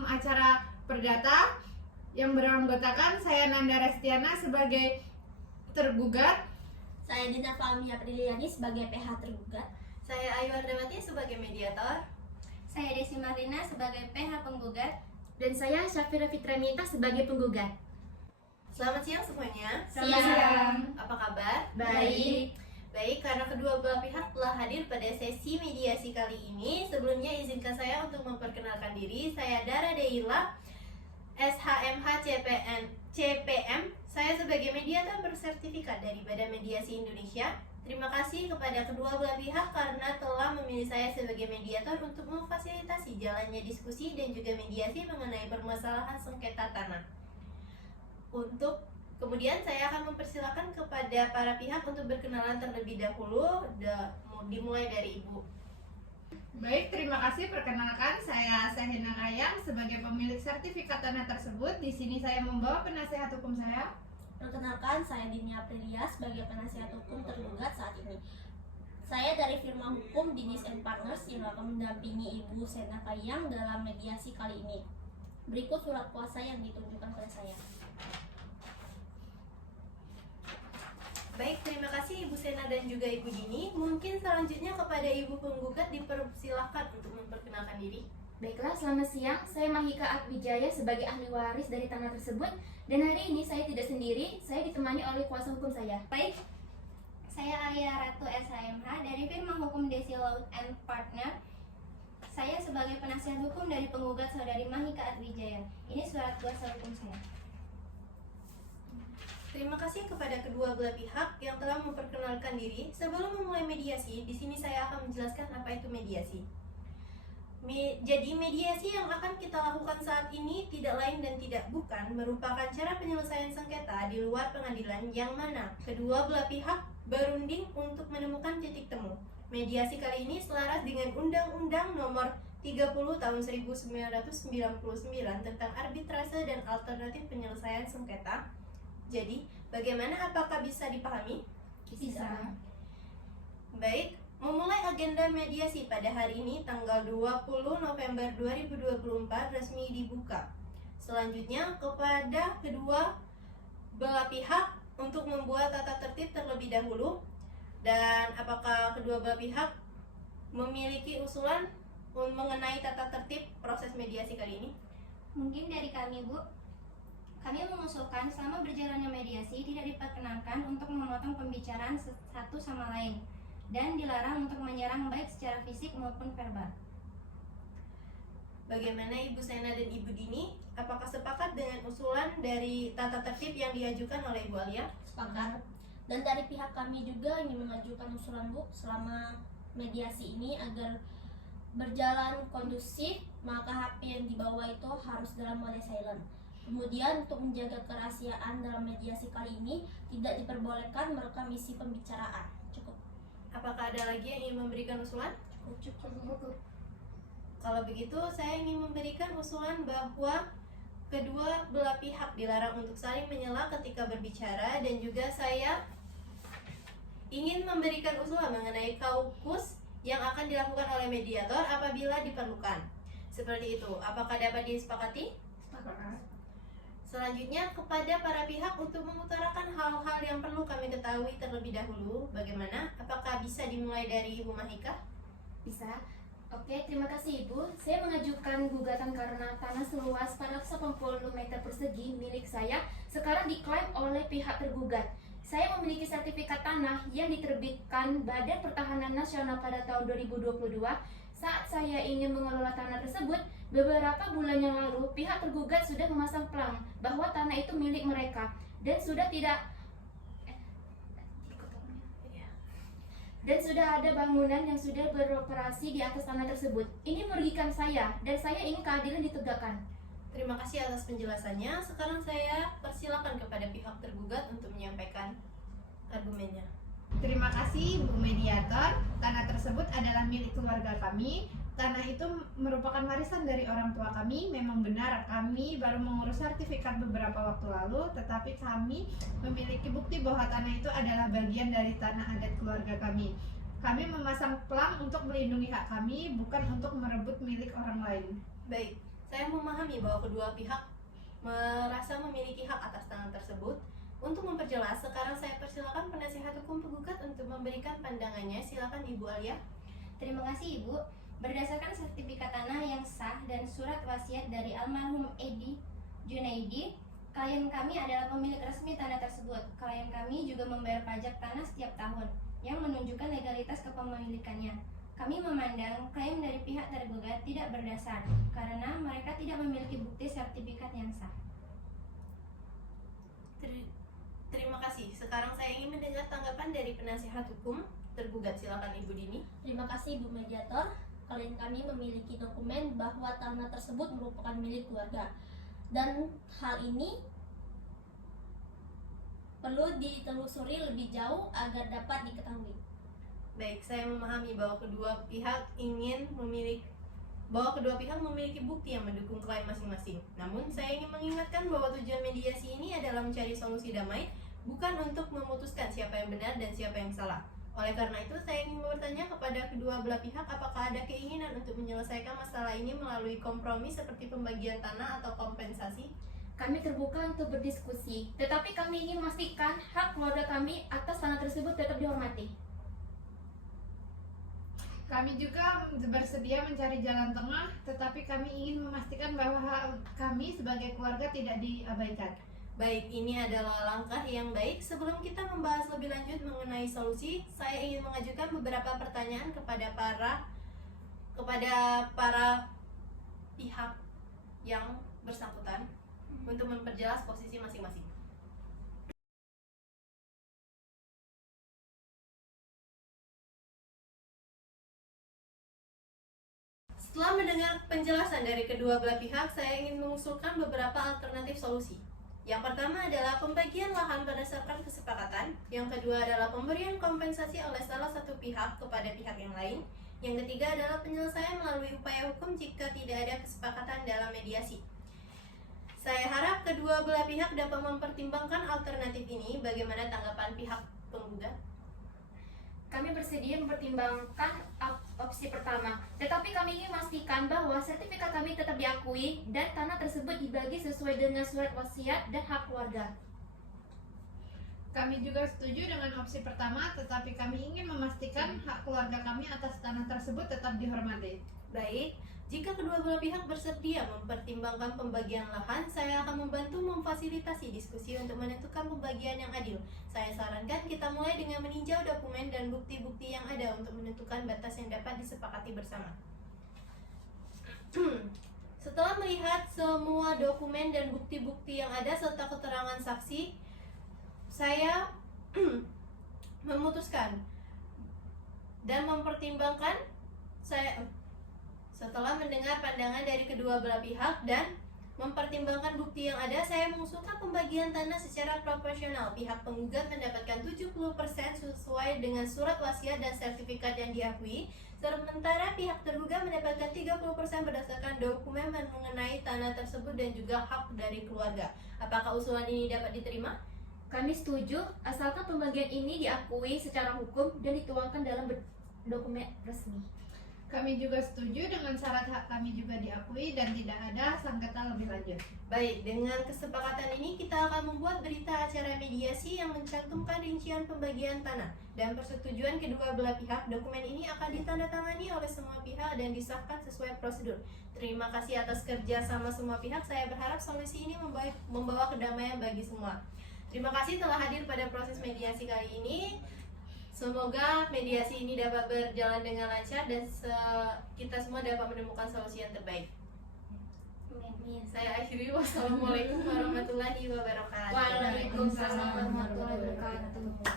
hukum acara perdata yang beranggotakan saya Nanda Restiana sebagai tergugat, Saya Dina Fahmi Apriliani sebagai PH tergugat. Saya Ayu Ardawati sebagai mediator. Saya Desi Marlina sebagai PH penggugat. Dan saya Syafira Fitramita sebagai penggugat. Selamat siang semuanya. Siang. Apa kabar? Baik. Baik, karena kedua belah pihak telah hadir pada sesi mediasi kali ini, sebelumnya izinkan saya untuk memperkenalkan diri. Saya Dara Deila, SHMH CPM. Saya sebagai mediator bersertifikat dari Badan Mediasi Indonesia. Terima kasih kepada kedua belah pihak karena telah memilih saya sebagai mediator untuk memfasilitasi jalannya diskusi dan juga mediasi mengenai permasalahan sengketa tanah. Kemudian saya akan mempersilakan kepada para pihak untuk berkenalan terlebih dahulu. Dimulai dari Ibu. baik, terima kasih. Perkenalkan, saya Sahina Kayang sebagai pemilik sertifikat tanah tersebut. Di sini saya membawa penasihat hukum saya. Perkenalkan, saya Dini Aprilia sebagai penasihat hukum tergugat saat ini. Saya dari firma hukum Dinis & Partners yang akan mendampingi Ibu Sena Kayang dalam mediasi kali ini. Berikut surat kuasa yang ditunjukkan pada saya. Baik, terima kasih Ibu Sena dan juga Ibu Dini. Mungkin selanjutnya kepada Ibu penggugat dipersilahkan untuk memperkenalkan diri. Baiklah, selamat siang. Saya Mahika Atwijaya sebagai ahli waris dari tanah tersebut. Dan hari ini saya tidak sendiri, saya ditemani oleh kuasa hukum saya. Baik, saya Alia Ratu SHMH dari firma hukum Desi Laut & Partner. Saya sebagai penasihat hukum dari penggugat saudari Mahika Atwijaya. Ini surat kuasa hukum saya. Terima kasih kepada kedua belah pihak yang telah memperkenalkan diri. Sebelum memulai mediasi, di sini saya akan menjelaskan apa itu mediasi. Jadi mediasi yang akan kita lakukan saat ini tidak lain dan tidak bukan merupakan cara penyelesaian sengketa di luar pengadilan yang mana kedua belah pihak berunding untuk menemukan titik temu. Mediasi kali ini selaras dengan Undang-Undang Nomor 30 Tahun 1999 tentang arbitrase dan alternatif penyelesaian sengketa. Jadi, bagaimana, apakah bisa dipahami? Bisa. Baik, memulai agenda mediasi pada hari ini tanggal 20 November 2024 resmi dibuka. Selanjutnya kepada kedua belah pihak untuk membuat tata tertib terlebih dahulu. Dan apakah kedua belah pihak memiliki usulan mengenai tata tertib proses mediasi kali ini? Mungkin dari kami, Bu. Kami mengusulkan selama berjalannya mediasi tidak diperkenankan untuk memotong pembicaraan satu sama lain dan dilarang untuk menyerang baik secara fisik maupun verbal. Bagaimana Ibu Sena dan Ibu Dini? Apakah sepakat dengan usulan dari tata tertib yang diajukan oleh Ibu Alia? Sepakat. Dan dari pihak kami juga ingin mengajukan usulan, Bu, selama mediasi ini agar berjalan kondusif, maka HP yang dibawa itu harus dalam mode silent. Kemudian untuk menjaga kerahasiaan dalam mediasi kali ini tidak diperbolehkan merekam isi pembicaraan. Cukup. Apakah ada lagi yang ingin memberikan usulan? Cukup. Kalau begitu, saya ingin memberikan usulan bahwa kedua belah pihak dilarang untuk saling menyela ketika berbicara, dan juga saya ingin memberikan usulan mengenai kaukus yang akan dilakukan oleh mediator apabila diperlukan. Seperti itu. Apakah dapat disepakati? Selanjutnya kepada para pihak untuk mengutarakan hal-hal yang perlu kami ketahui terlebih dahulu. Bagaimana? Apakah bisa dimulai dari Ibu Mahika? Bisa. Oke, terima kasih Ibu. Saya mengajukan gugatan karena tanah seluas 480 meter persegi milik saya sekarang diklaim oleh pihak tergugat. Saya memiliki sertifikat tanah yang diterbitkan Badan Pertahanan Nasional pada tahun 2022. Saat saya ingin mengelola tanah tersebut, beberapa bulan yang lalu pihak tergugat sudah memasang plang bahwa tanah itu milik mereka dan sudah ada bangunan yang sudah beroperasi di atas tanah tersebut. Ini merugikan saya dan saya ingin keadilan ditegakkan. Terima kasih atas penjelasannya. Sekarang saya persilakan kepada pihak tergugat untuk menyampaikan argumennya. Terima kasih Bu Mediator. Tanah tersebut adalah milik keluarga kami. Tanah itu merupakan warisan dari orang tua kami. Memang benar kami baru mengurus sertifikat beberapa waktu lalu, tetapi kami memiliki bukti bahwa tanah itu adalah bagian dari tanah adat keluarga kami. Kami memasang plang untuk melindungi hak kami, bukan untuk merebut milik orang lain. Baik, Saya memahami bahwa kedua pihak merasa memiliki hak atas tanah tersebut. Untuk memperjelas, sekarang saya persilakan penasihat hukum penggugat untuk memberikan pandangannya. Silakan Ibu Alia. Terima kasih Ibu. Berdasarkan sertifikat tanah yang sah dan surat wasiat dari almarhum Edi Junaidi, klien kami adalah pemilik resmi tanah tersebut. Klien kami juga membayar pajak tanah setiap tahun yang menunjukkan legalitas kepemilikannya. Kami memandang klaim dari pihak tergugat tidak berdasar karena mereka tidak memiliki bukti sertifikat yang sah. Terima kasih. Sekarang saya ingin mendengar tanggapan dari penasihat hukum tergugat. Silakan Ibu Dini. Terima kasih Ibu Mediator. Klien kami memiliki dokumen bahwa tanah tersebut merupakan milik keluarga. Dan hal ini perlu ditelusuri lebih jauh agar dapat diketahui. Baik, saya memahami bahwa kedua pihak memiliki bukti yang mendukung klaim masing-masing. Namun, saya ingin mengingatkan bahwa tujuan mediasi ini adalah mencari solusi damai, bukan untuk memutuskan siapa yang benar dan siapa yang salah. Oleh karena itu, saya ingin bertanya kepada kedua belah pihak apakah ada keinginan untuk menyelesaikan masalah ini melalui kompromi seperti pembagian tanah atau kompensasi. Kami terbuka untuk berdiskusi, tetapi kami ingin memastikan hak keluarga kami atas tanah tersebut tetap dihormati. Kami juga bersedia mencari jalan tengah, tetapi kami ingin memastikan bahwa hak kami sebagai keluarga tidak diabaikan. Baik, ini adalah langkah yang baik. Sebelum kita membahas lebih lanjut mengenai solusi, saya ingin mengajukan beberapa pertanyaan kepada para pihak yang bersangkutan untuk memperjelas posisi masing-masing. Setelah mendengar penjelasan dari kedua belah pihak, saya ingin mengusulkan beberapa alternatif solusi. Yang pertama adalah pembagian lahan berdasarkan kesepakatan. Yang kedua adalah pemberian kompensasi oleh salah satu pihak kepada pihak yang lain. Yang ketiga adalah penyelesaian melalui upaya hukum jika tidak ada kesepakatan dalam mediasi. Saya harap kedua belah pihak dapat mempertimbangkan alternatif ini. Bagaimana tanggapan pihak penggugat? Kami bersedia mempertimbangkan opsi pertama, tetapi kami ingin memastikan bahwa sertifikat kami tetap diakui dan tanah tersebut dibagi sesuai dengan surat wasiat dan hak keluarga. Kami juga setuju dengan opsi pertama, tetapi kami ingin memastikan hak keluarga kami atas tanah tersebut tetap dihormati. Baik, jika kedua belah pihak bersedia mempertimbangkan pembagian lahan, saya akan membantu memfasilitasi diskusi untuk menentukan pembagian yang adil. Saya sarankan kita mulai dengan meninjau dokumen dan bukti-bukti yang ada untuk menentukan batas yang dapat disepakati bersama. Setelah melihat semua dokumen dan bukti-bukti yang ada serta keterangan saksi, saya memutuskan dan mempertimbangkan setelah mendengar pandangan dari kedua belah pihak dan mempertimbangkan bukti yang ada, saya mengusulkan pembagian tanah secara proporsional. Pihak penggugat mendapatkan 70% sesuai dengan surat wasiat dan sertifikat yang diakui, sementara pihak tergugat mendapatkan 30% berdasarkan dokumen mengenai tanah tersebut dan juga hak dari keluarga. Apakah usulan ini dapat diterima? Kami setuju, asalkan pembagian ini diakui secara hukum dan dituangkan dalam dokumen resmi. Kami juga setuju dengan syarat hak kami juga diakui dan tidak ada sengketa lebih lanjut. Baik, dengan kesepakatan ini kita akan membuat berita acara mediasi yang mencantumkan rincian pembagian tanah dan persetujuan kedua belah pihak. Dokumen ini akan ditandatangani oleh semua pihak dan disahkan sesuai prosedur. Terima kasih atas kerja sama semua pihak. Saya berharap solusi ini membawa kedamaian bagi semua. Terima kasih telah hadir pada proses mediasi kali ini. Semoga mediasi ini dapat berjalan dengan lancar dan kita semua dapat menemukan solusi yang terbaik. Saya akhiri. Wassalamualaikum warahmatullahi wabarakatuh. Waalaikumsalam warahmatullahi wabarakatuh.